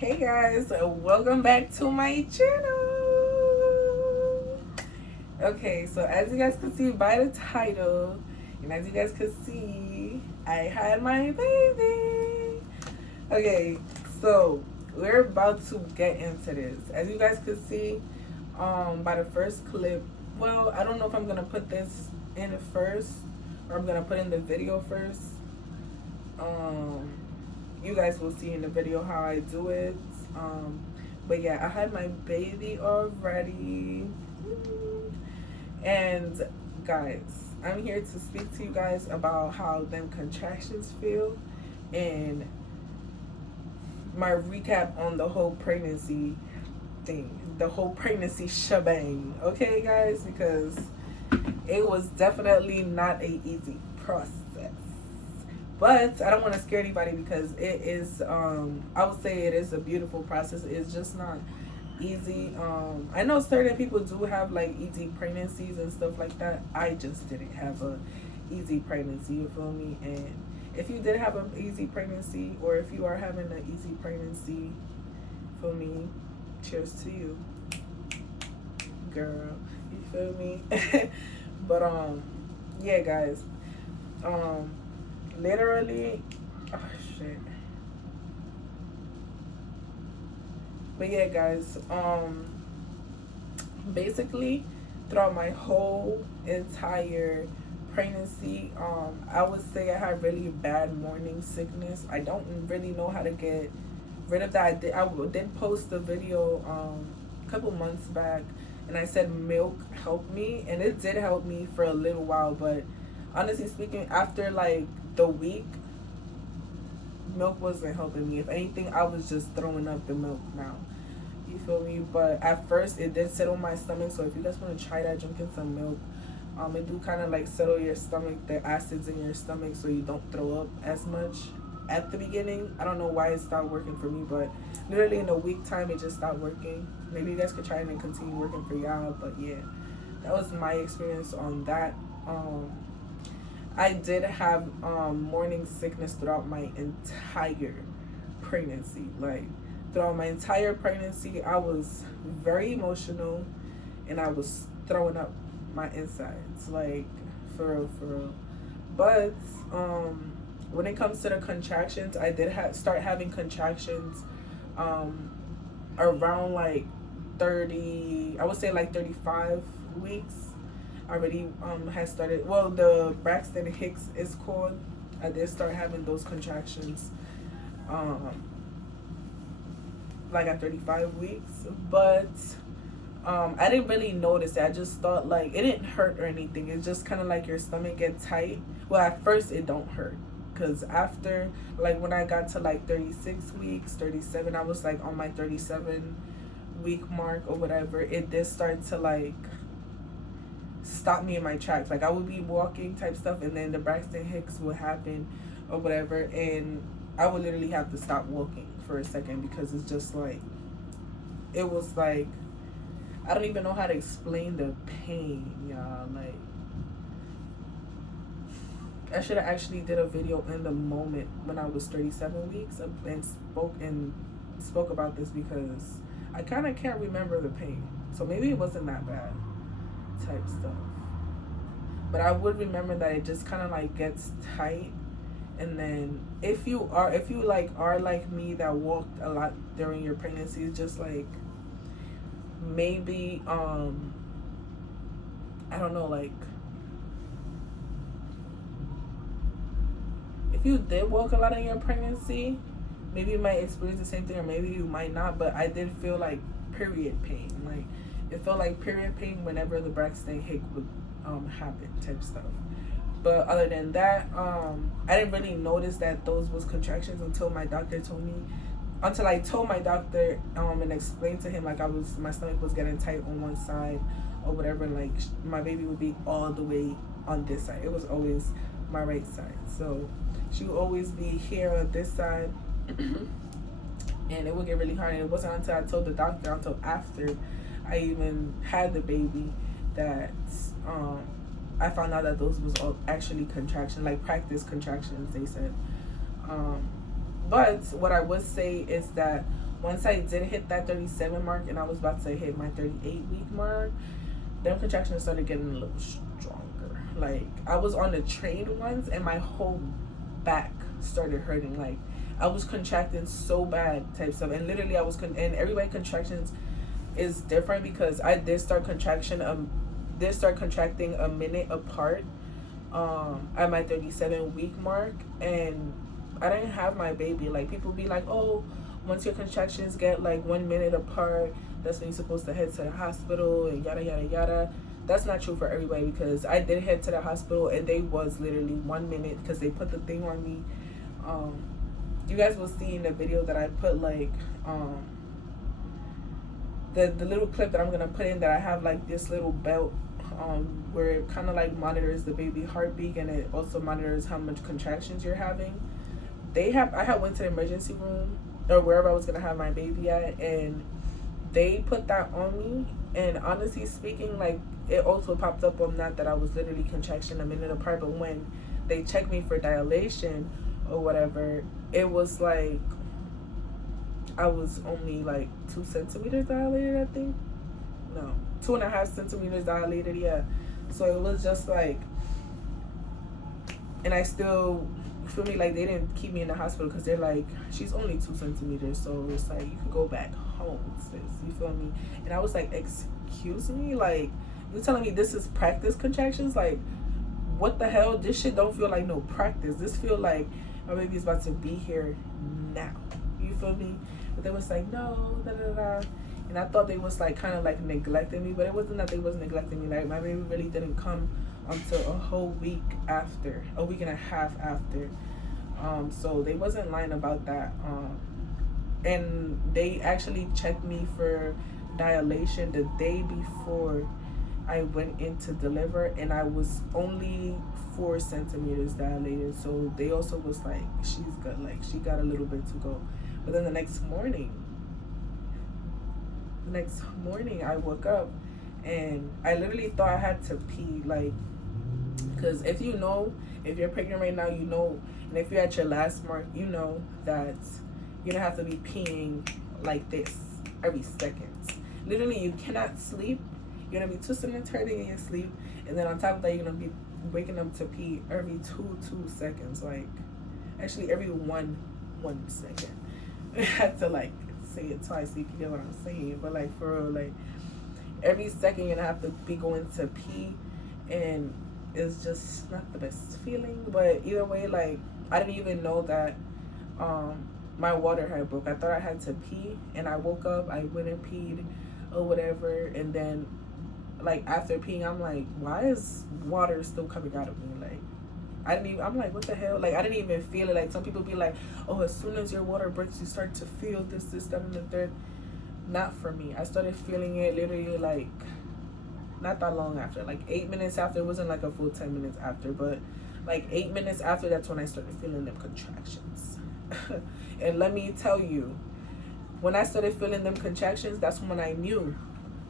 Hey guys, welcome back to my channel. Okay, so as you guys can see by the title, and as you guys can see, I had my baby. Okay, so we're about to get into this. As you guys can see, by the first clip, well, I don't know if I'm gonna put this in first or I'm gonna put in the video first. You guys will see in the video how I do it. But yeah, I had my baby already. And guys, I'm here to speak to you guys about how them contractions feel and my recap on the whole pregnancy thing, the whole pregnancy shebang. Okay, guys, because it was definitely not a easy process. But I don't want to scare anybody because it is, I would say it is a beautiful process. It's just not easy. I know certain people do have like easy pregnancies and stuff like that. I just didn't have a easy pregnancy, you feel me? And if you did have an easy pregnancy, or if you are having an easy pregnancy, feel me? Cheers to you, girl. You feel me? But yeah, guys. Literally, oh shit. But yeah, guys, basically throughout my whole entire pregnancy, I would say I had really bad morning sickness. I don't really know how to get rid of that. I did post a video a couple months back, and I said milk helped me, and it did help me for a little while, but honestly speaking, after like the week, milk wasn't helping me. If anything, I was just throwing up the milk now. You feel me? But at first, it did settle my stomach. So if you guys want to try that, drinking some milk, it do kind of like settle your stomach, the acids in your stomach, so you don't throw up as much at the beginning. I don't know why it stopped working for me, but literally in a week time, it just stopped working. Maybe you guys could try it and continue working for y'all. But yeah, that was my experience on that. I did have morning sickness throughout my entire pregnancy. Like, throughout my entire pregnancy, I was very emotional, and I was throwing up my insides, like, for real, for real. But when it comes to the contractions, I did start having contractions around like 30, I would say like 35 weeks. I already had started, well, the Braxton Hicks is called. I did start having those contractions like at 35 weeks, but I didn't really notice it. I just thought like it didn't hurt or anything. It's just kind of like your stomach get tight. Well, at first it don't hurt, because after, like, when I got to like 36 weeks, 37, I was like on my 37 week mark or whatever, it did start to like stop me in my tracks. Like, I would be walking type stuff, and then the Braxton Hicks would happen or whatever, and I would literally have to stop walking for a second, because it's just like, it was like, I don't even know how to explain the pain, y'all. Like, I should have actually did a video in the moment when I was 37 weeks and spoke about this, because I kind of can't remember the pain. So maybe it wasn't that bad type stuff. But I would remember that it just kind of like gets tight. And then if you are like me, that walked a lot during your pregnancy, it's just like, maybe I don't know, like, if you did walk a lot in your pregnancy, maybe you might experience the same thing, or maybe you might not. But I did feel like period pain. Like, it felt like period pain whenever the Braxton Hicks would happen type stuff. But other than that, I didn't really notice that those was contractions until my doctor told me. Until I told my doctor and explained to him, like, my stomach was getting tight on one side or whatever, and like my baby would be all the way on this side. It was always my right side, so she would always be here on this side, and it would get really hard. And it wasn't until I told the doctor, until after I even had the baby, that I found out that those was all actually contractions, like practice contractions, they said. But what I would say is that Once I did hit that 37 mark and I was about to hit my 38-week mark, them contractions started getting a little stronger. Like, I was on the train once and my whole back started hurting. Like, I was contracting so bad type stuff. And literally I was, and everybody contractions is different because I did start contracting a minute apart at my 37-week mark. And I didn't have my baby. Like, people be like, oh, once your contractions get like 1 minute apart, that's when you're supposed to head to the hospital and yada yada yada. That's not true for everybody, because I did head to the hospital and they was literally 1 minute because they put the thing on me. You guys will see in the video that I put like the little clip that I'm gonna put in, that I have like this little belt where it kind of like monitors the baby heartbeat, and it also monitors how much contractions you're having. I had went to the emergency room or wherever I was gonna have my baby at, and they put that on me. And honestly speaking, like, it also popped up on that I was literally contraction a minute apart. But when they checked me for dilation or whatever, it was like I was only like 2 centimeters dilated, I think. No, 2.5 centimeters dilated, yeah. So it was just like, and I still feel me, like, they didn't keep me in the hospital because they're like, she's only 2 centimeters, so it's like, you could go back home, sis, you feel me? And I was like, excuse me, like, you're telling me this is practice contractions? Like, what the hell? This shit don't feel like no practice. This feel like my baby's about to be here now, you feel me? But they was like, no, da da da. And I thought they was like kind of like neglecting me, but it wasn't that they was neglecting me. Like, my baby really didn't come until a whole week after, a week and a half after. So they wasn't lying about that. And they actually checked me for dilation the day before I went in to deliver, and I was only 4 centimeters dilated. So they also was like, she's good, like, she got a little bit to go. But then the next morning I woke up and I literally thought I had to pee, like, because if you're pregnant right now, you know, and if you're at your last mark, you know that you don't have to be peeing like this every second. Literally, you cannot sleep. You're gonna be twisting and turning in your sleep, and then on top of that, you're gonna be waking up to pee every two seconds. Like, actually, every one second. I had to like say it twice so you can get what I'm saying. But like, for real, like, every second you're gonna have to be going to pee, and it's just not the best feeling. But either way, like, I didn't even know that my water had broke. I thought I had to pee, and I woke up, I went and peed or whatever, and then like after peeing, I'm like, why is water still coming out of me? Like, I'm like, what the hell? Like, I didn't even feel it. Like, some people be like, oh, as soon as your water breaks, you start to feel this, that, and the third. Not for me. I started feeling it literally like not that long after, like 8 minutes after. It wasn't like a full 10 minutes after, but like 8 minutes after, that's when I started feeling them contractions. And let me tell you, when I started feeling them contractions, that's when I knew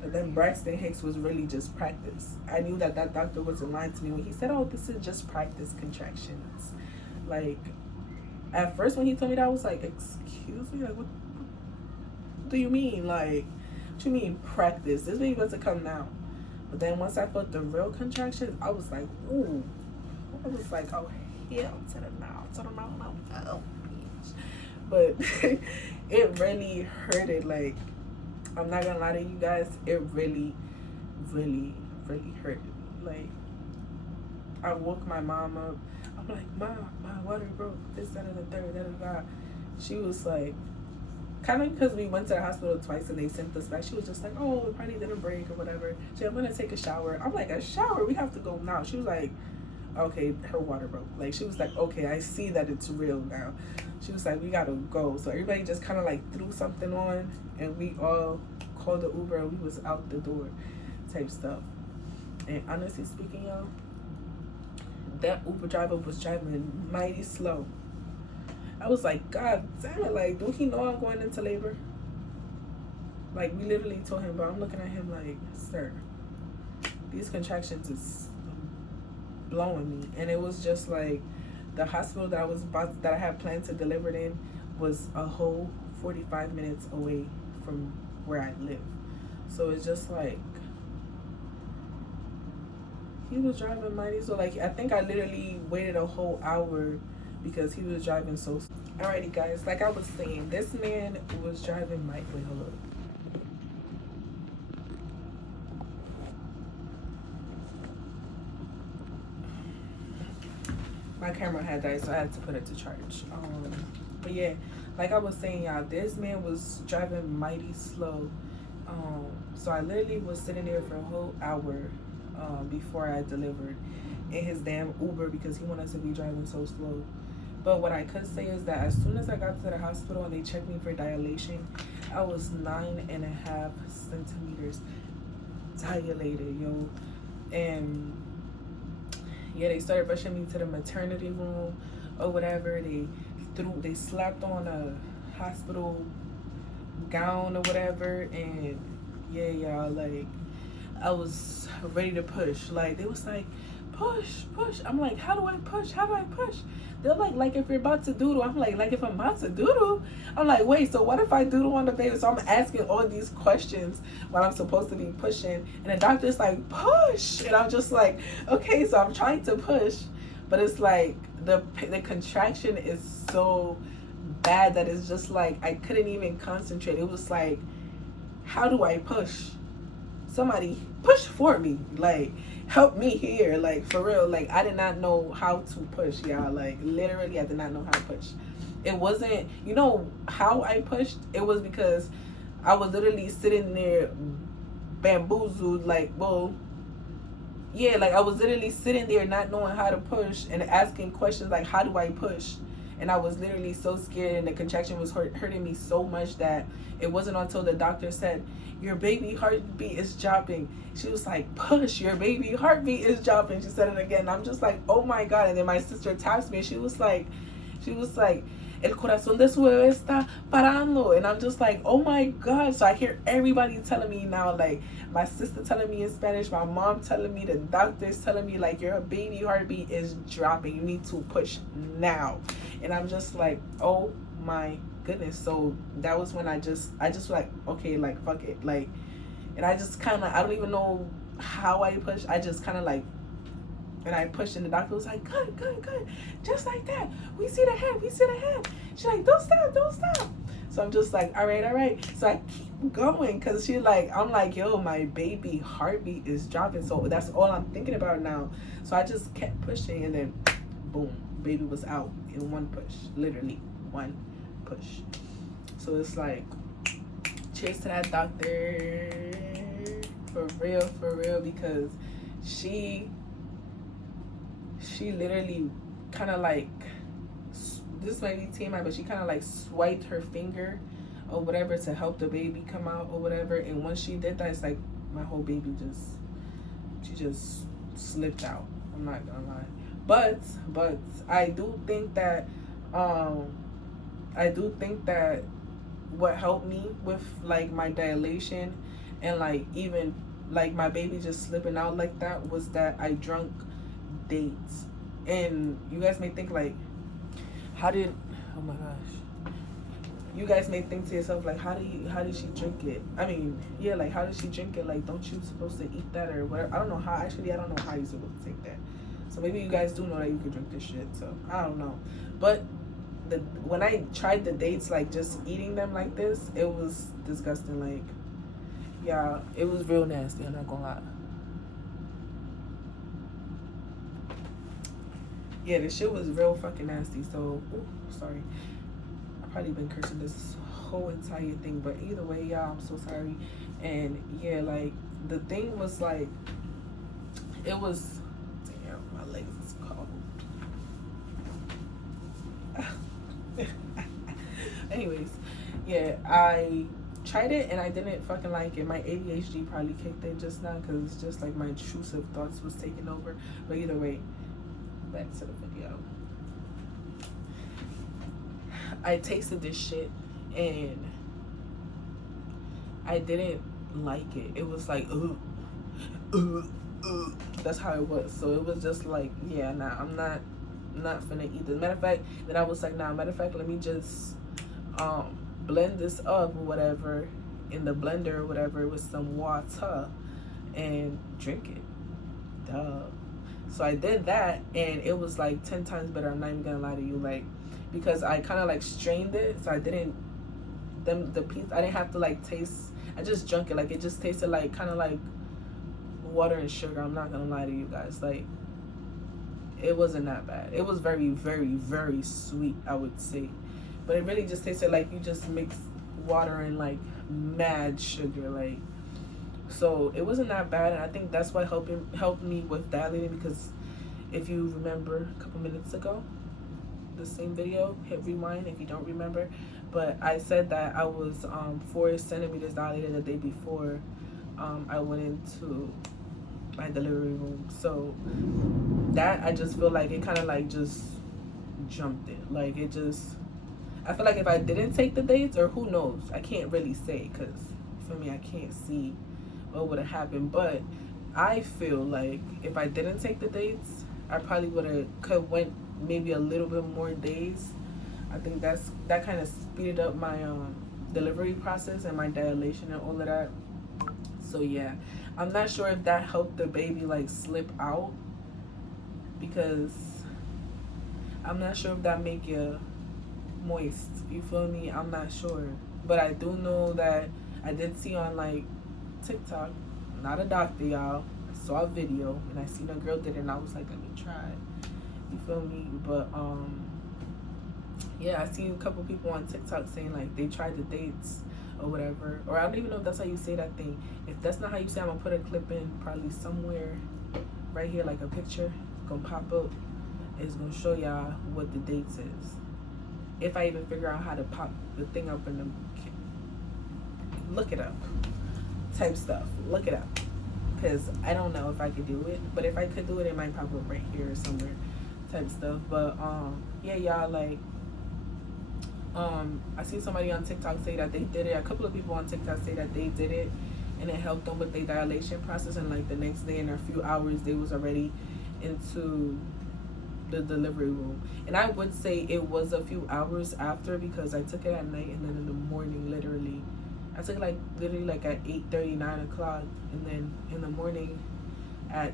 that then Braxton Hicks was really just practice. I knew that doctor wasn't lying to me when he said, oh, this is just practice contractions. Like, at first when he told me that, I was like, excuse me, like, what do you mean? Like, what you mean practice? This baby about to come now. But then once I felt the real contractions, I was like, ooh. I was like, oh, hell to the no, oh, bitch. But it really hurted. Like, I'm not gonna lie to you guys, it really, really, really hurted me. Like, I woke my mom up. I'm like, Mom, my water broke, this, that, and the third, da, da, da. She was like, kind of because we went to the hospital twice and they sent us back, she was just like, oh, it probably didn't break or whatever. She said, I'm gonna take a shower. I'm like, a shower? We have to go now. She was like, okay, her water broke. Like, she was like, okay, I see that it's real now. She was like, we gotta go. So everybody just kind of like threw something on, and we all called the Uber, and we was out the door type stuff. And honestly speaking, y'all, that Uber driver was driving mighty slow. I was like, God damn it, like, don't he know I'm going into labor? Like, we literally told him, but I'm looking at him like, sir, these contractions is blowing me. And it was just like, the hospital that I had planned to deliver it in was a whole 45 minutes away from where I live. So it's just like he was driving mighty. So like I think I literally waited a whole hour because he was driving so. Alrighty guys, like I was saying, this man was driving mighty. Wait, hold up. My camera had died, so I had to put it to charge. But yeah, like I was saying, y'all, this man was driving mighty slow. So I literally was sitting there for a whole hour before I delivered in his damn Uber because he wanted to be driving so slow. But what I could say is that as soon as I got to the hospital and they checked me for dilation, I was 9.5 centimeters dilated, yo. And yeah, they started rushing me to the maternity room or whatever. They slapped on a hospital gown or whatever, and yeah, y'all, like I was ready to push. Like they was like, push. I'm like, how do I push? They're like if you're about to doodle. I'm like if I'm about to doodle. I'm like, wait, so what if I doodle on the baby? So I'm asking all these questions while I'm supposed to be pushing, and the doctor's like, push, and I'm just like, okay, so I'm trying to push, but it's like the contraction is so bad that it's just like I couldn't even concentrate. It was like, how do I push? Somebody push for me, like help me here, like for real. Like I did not know how to push, y'all. Like literally I did not know how to push. It wasn't, you know how I pushed? It was because I was literally sitting there bamboozled, like, well, yeah, like I was literally sitting there not knowing how to push and asking questions like, how do I push? And I was literally so scared, and the contraction was hurting me so much that it wasn't until the doctor said, your baby heartbeat is dropping. She was like, push, your baby heartbeat is dropping. She said it again. I'm just like, oh my God. And then my sister taps me and she was like, el corazón de su bebé está parando. And I'm just like, oh my God. So I hear everybody telling me now, like my sister telling me in Spanish, my mom telling me, the doctors telling me, like, your baby heartbeat is dropping. You need to push now. And I'm just like, oh my goodness. So that was when I just like, okay, like fuck it, like, and I just kind of, I don't even know how I pushed. I just kind of like, and I pushed, and the doctor was like, good, just like that. We see the head. She's like, don't stop. So I'm just like, all right. So I keep going because she like, I'm like, yo, my baby heartbeat is dropping. So that's all I'm thinking about now. So I just kept pushing, and then boom, baby was out in one push, literally one push. So it's like, cheers to that doctor, for real, because she literally kind of like, this might be TMI, but she kind of like swiped her finger or whatever to help the baby come out or whatever. And once she did that, it's like my whole baby just slipped out. I'm not gonna lie. But I do think that what helped me with like my dilation and like even like my baby just slipping out like that was that I drunk dates. And you guys may think like, oh my gosh, you guys may think to yourself like, how did she drink it? I mean, yeah, like how did she drink it? Like, don't you supposed to eat that or whatever? I don't know how you're supposed to take that. So maybe you guys do know that you can drink this shit, so I don't know. But when I tried the dates, like just eating them like this, it was disgusting. Like, yeah, it was real nasty, I'm not gonna lie. Yeah, this shit was real fucking nasty. So, sorry. I've probably been cursing this whole entire thing, but either way, y'all, I'm so sorry. And yeah, like the thing was like, it was, damn, my legs is cold. Anyways, yeah, I tried it and I didn't fucking like it. My ADHD probably kicked in just now because it's just like my intrusive thoughts was taking over. But either way, back to the video. I tasted this shit and I didn't like it. It was like, that's how it was. So it was just like, yeah, nah, I'm not finna eat this. Matter of fact, then I was like, nah, let me just blend this up or whatever in the blender or whatever with some water and drink it. Duh. So I did that, and it was like 10 times better. I'm not even gonna lie to you, like, because I kind of like strained it, so I didn't the piece. I didn't have to like taste. I just drank it, like it just tasted like kind of like water and sugar. I'm not gonna lie to you guys, like it wasn't that bad. It was very, very, very sweet, I would say, but it really just tasted like you just mix water and like mad sugar, like. So it wasn't that bad, and I think that's what helped me with dilating, because if you remember a couple minutes ago, the same video, hit rewind if you don't remember, but I said that I was 4 centimeters dilated the day before I went into my delivery room. So that, I just feel like it kind of like just jumped it, like it just, I feel like if I didn't take the dates, or who knows, I can't really say, because for me, I can't see what would have happened, but I feel like if I didn't take the dates, I probably could went maybe a little bit more days. I think that kind of speeded up my delivery process and my dilation and all of that. So yeah, I'm not sure if that helped the baby like slip out, because I'm not sure if that make you moist, you feel me? I'm not sure, but I do know that I did see on like TikTok, not a doctor, y'all, I saw a video and I seen a girl did it, and I was like, let me try it, you feel me? But yeah, I seen a couple people on TikTok saying like they tried the dates or whatever, or I don't even know if that's how you say that thing. If that's not how you say, I'm gonna put a clip in probably somewhere right here, like a picture gonna pop up. It's gonna show y'all what the dates is, if I even figure out how to pop the thing up in the, look it up type stuff, look it up, because I don't know if I could do it, but if I could do it, it might pop up right here or somewhere type stuff. But yeah, y'all, like I see somebody on TikTok say that they did it, a couple of people on TikTok say that they did it and it helped them with their dilation process, and like the next day, in a few hours, they was already into the delivery room. And I would say it was a few hours after, because I took it at night, and then in the morning, literally I took it literally like at 8:30, 9 o'clock, and then in the morning at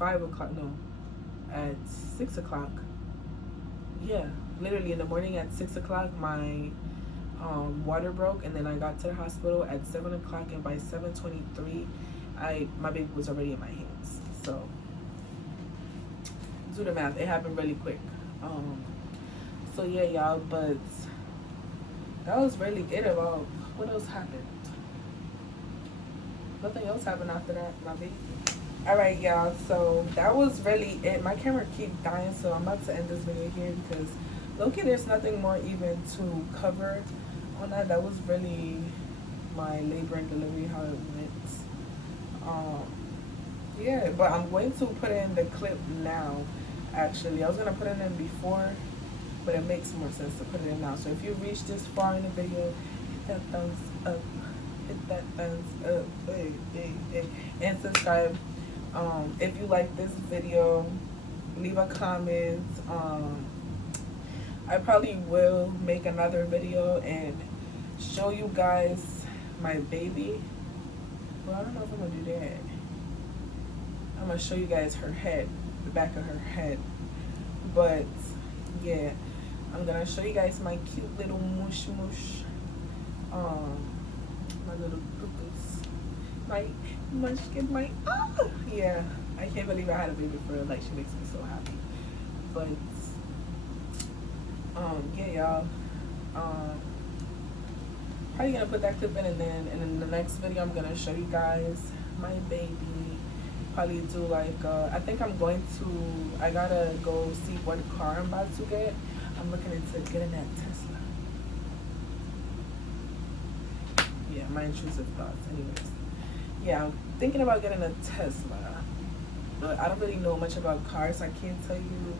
5 o'clock, no, at 6 o'clock. Yeah, literally in the morning at 6 o'clock, my water broke, and then I got to the hospital at 7 o'clock, and by 7:23, my baby was already in my hands. So do the math, it happened really quick. So yeah, y'all, but that was really it. About what else happened? Nothing else happened after that, my baby. All right, y'all, so that was really it. My camera keeps dying, so I'm about to end this video here, because low-key there's nothing more even to cover on that. That was really my labor and delivery, how it went. Yeah, but I'm going to put in the clip now. Actually, I was gonna put it in before, but it makes more sense to put it in now. So if you reach this far in the video, hit that thumbs up, hit that thumbs up, hey, and subscribe. If you like this video, leave a comment. I probably will make another video and show you guys my baby. Well, I don't know if I'm gonna do that. I'm gonna show you guys her head, the back of her head. But yeah, I'm gonna show you guys my cute little mush, my little cuckoos, my munchkin, yeah. I can't believe I had a baby for her. Like, she makes me so happy. But yeah, y'all. Probably gonna put that clip in, and then in the next video I'm gonna show you guys my baby. Probably do like I think I gotta go see what car I'm about to get. I'm looking into getting that Tesla. Yeah, my intrusive thoughts. Anyways, yeah, I'm thinking about getting a Tesla, but I don't really know much about cars, so I can't tell you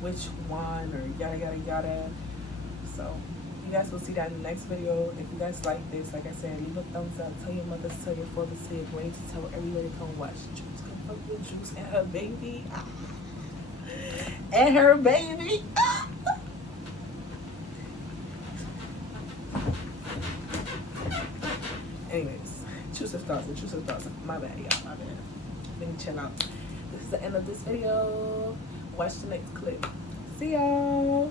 which one or yada yada yada. So you guys will see that in the next video. If you guys like this, like I said, leave a thumbs up, tell your mothers, tell your fathers, tell your grannies, to tell everybody to come watch Juice. Come fuck with Juice and her baby. And her baby. Anyways, intrusive thoughts. My bad, y'all. My bad. Let me chill out. This is the end of this video. Watch the next clip. See y'all.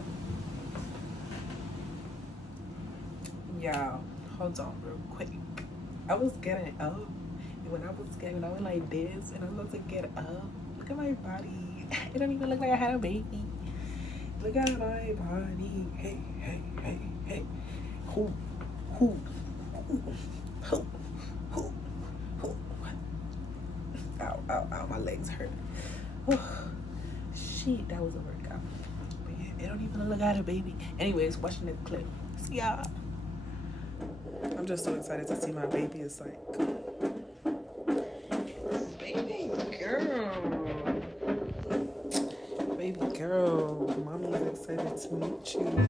Y'all, hold on real quick. I was getting up, and when I went like this, and I was about to get up. Look at my body. It don't even look like I had a baby. Look at my body. Hey, hey, hey, hey. Who, who, who, who, who, who. Ow, ow, ow. My legs hurt. Shit, that was a workout. But yeah, it don't even look like I had a baby. Anyways, watching the clip. See y'all. I'm just so excited to see my baby. It's like, baby girl, mommy is excited to meet you.